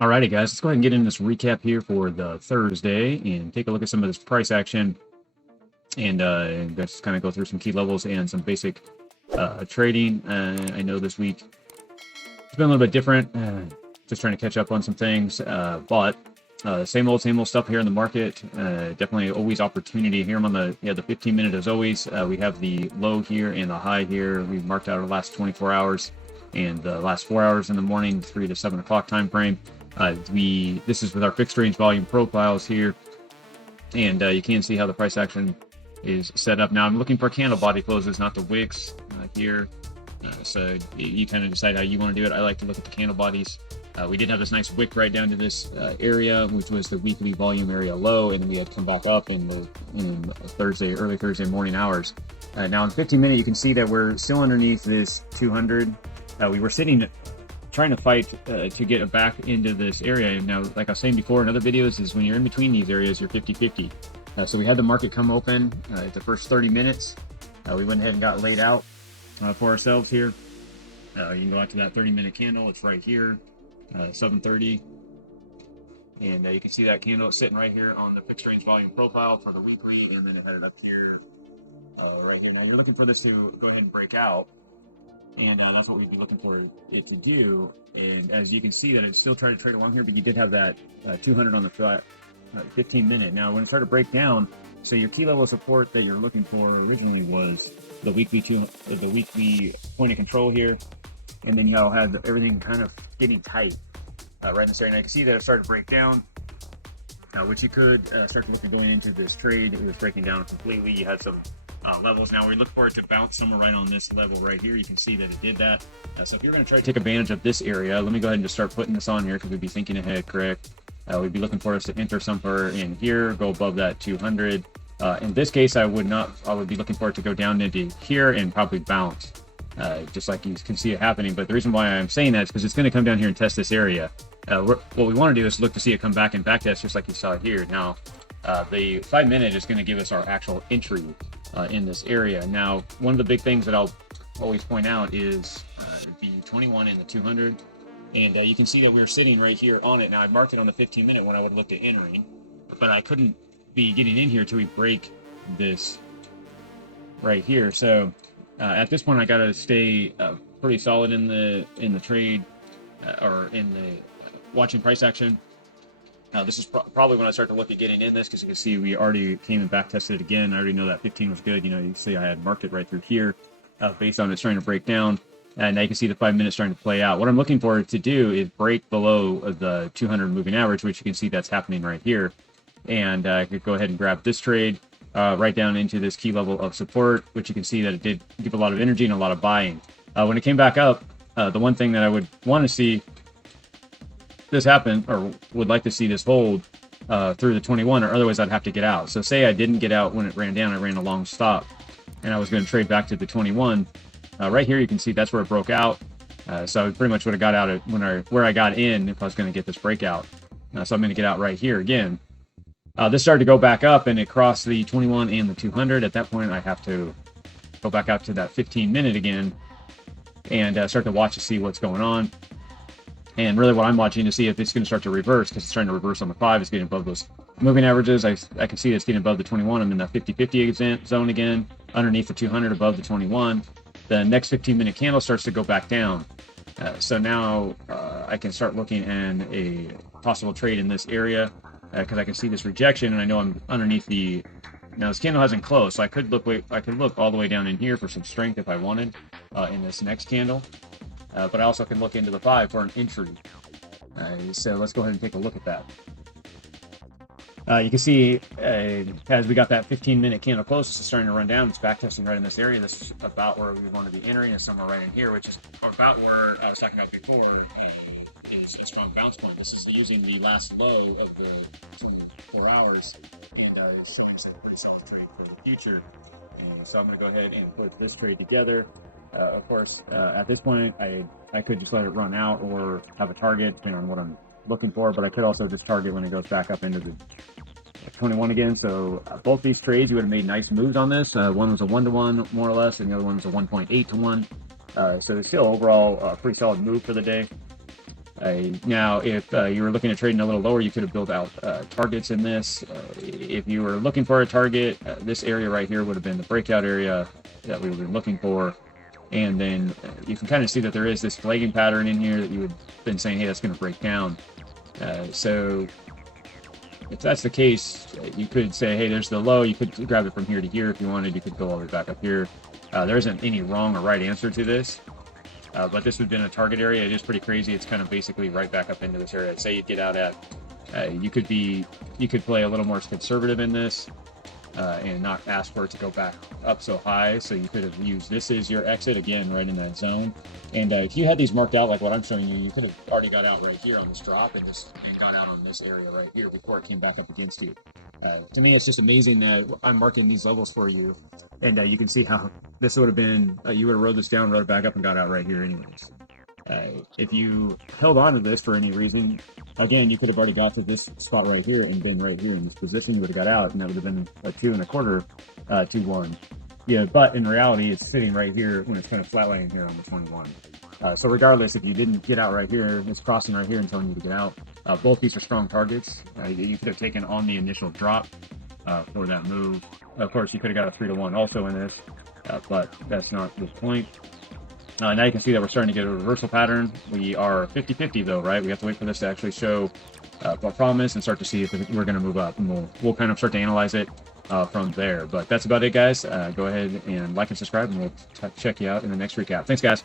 Alrighty, guys, let's go ahead and get in this recap here for the Thursday and take a look at some of this price action and just kind of go through some key levels and some basic trading. I know this week it's been a little bit different, just trying to catch up on some things, but same old stuff here in the market. Definitely always opportunity here. I'm on the 15 minute as always. We have the low here and the high here. We've marked out our last 24 hours and the last 4 hours in the morning, 3 to 7 o'clock time frame. This is with our fixed range volume profiles here, and you can see how the price action is set up. Now I'm looking for candle body closes, not the wicks here. So you kind of decide how you want to do it. I like to look at the candle bodies. We did have this nice wick right down to this area, which was the weekly volume area low, and then we had come back up in the early Thursday morning hours. Now in 15 minute, you can see that we're still underneath this 200. We were sitting trying to fight to get back into this area. Now, like I was saying before in other videos, is when you're in between these areas, you're 50-50. So we had the market come open at the first 30 minutes. We went ahead and got laid out for ourselves here. You can go out to that 30-minute candle. It's right here, 7:30. And you can see that candle sitting right here on the fixed range volume profile for the weekly, and then it headed up here, right here. Now you're looking for this to go ahead and break out. And that's what we'd be looking for it to do. And as you can see, that it's still trying to trade along here, but you did have that 200 on the flat 15 minute. Now, when it started to break down, so your key level support that you're looking for originally was the weekly point of control here, and then you'll have everything kind of getting tight right in this area. Now you can see that it started to break down, which you could start to look at going into this trade. It was breaking down completely. You had some levels. Now we look for it to bounce somewhere right on this level right here. You can see that it did that. So if you're going to try to take advantage of this area, let me go ahead and just start putting this on here because we'd be thinking ahead, correct? We'd be looking for us to enter somewhere in here, go above that 200. In this case, I would be looking for it to go down into here and probably bounce, just like you can see it happening. But the reason why I'm saying that is because it's going to come down here and test this area. What we want to do is look to see it come back and backtest just like you saw here. Now, the 5 minute is going to give us our actual entry in this area. Now, one of the big things that I'll always point out is the 21 and the 200. And you can see that we're sitting right here on it. Now, I marked it on the 15 minute when I would have looked at entering, but I couldn't be getting in here until we break this right here. So at this point, I got to stay pretty solid in the trade or in the watching price action. Now, this is probably when I start to look at getting in this, because you can see we already came and back tested it again. I already know that 15 was good. You know, you see I had marked it right through here based on it starting to break down. And now you can see the 5 minutes starting to play out. What I'm looking for it to do is break below the 200 moving average, which you can see that's happening right here. And I could go ahead and grab this trade right down into this key level of support, which you can see that it did give a lot of energy and a lot of buying. When it came back up, the one thing that I would want to see this happen, or would like to see this hold through the 21, or otherwise I'd have to get out. So say I didn't get out when it ran down, I ran a long stop, and I was going to trade back to the 21. Right here, you can see that's where it broke out. So I pretty much would have got out at where I got in if I was going to get this breakout. So I'm going to get out right here again. This started to go back up, and it crossed the 21 and the 200. At that point, I have to go back out to that 15 minute again and start to watch to see what's going on. And really what I'm watching to see if it's going to start to reverse, because it's trying to reverse on the 5. It's getting above those moving averages. I can see it's getting above the 21. I'm in that 50-50 zone again, underneath the 200, above the 21. The next 15-minute candle starts to go back down. So now I can start looking at a possible trade in this area because I can see this rejection, and I know I'm underneath the. Now this candle hasn't closed, so I could look all the way down in here for some strength if I wanted in this next candle. But I also can look into the 5 for an entry. So let's go ahead and take a look at that. You can see as we got that 15-minute candle close, it's starting to run down. It's backtesting right in this area. This is about where we want to be entering, is somewhere right in here, which is about where I was talking about before. And it's a strong bounce point. This is using the last low of the 24 hours, and it's showing us a pretty solid trade for the future. And so I'm going to go ahead and put this trade together. Of course, at this point, I could just let it run out or have a target, depending on what I'm looking for, but I could also just target when it goes back up into the 21 again. So both these trades, you would have made nice moves on this. One was a 1-to-1, more or less, and the other one was a 1.8-to-1. So it's still overall a pretty solid move for the day. Now, if you were looking at trading a little lower, you could have built out targets in this. If you were looking for a target, this area right here would have been the breakout area that we would be looking for. And then you can kind of see that there is this flagging pattern in here that you would have been saying, hey, that's going to break down. So if that's the case, you could say, hey, there's the low. You could grab it from here to here if you wanted. You could go all the way back up here. There isn't any wrong or right answer to this. But this would have been a target area. It is pretty crazy. It's kind of basically right back up into this area. Say you get out at, you could play a little more conservative in this and not ask for it to go back up so high. So you could have used this as your exit again, right in that zone. And if you had these marked out like what I'm showing you, you could have already got out right here on this drop and got out on this area right here before it came back up against you. To me, it's just amazing that I'm marking these levels for you, and you can see how this would have been, you would have rode this down, rode it back up, and got out right here anyways. If you held on to this for any reason, again, you could have already got to this spot right here and been right here in this position. You would have got out, and that would have been a 2 1/4 2-1. Yeah, but in reality, it's sitting right here when it's kind of flatlining here on the 21. So regardless, if you didn't get out right here, it's crossing right here and telling you to get out. Both these are strong targets. You could have taken on the initial drop for that move. Of course, you could have got a 3-1 also in this, but that's not the point. Now you can see that we're starting to get a reversal pattern. We are 50-50 though, right? We have to wait for this to actually show a promise and start to see if we're going to move up. And we'll kind of start to analyze it from there. But that's about it, guys. Go ahead and like and subscribe, and we'll check you out in the next recap. Thanks, guys.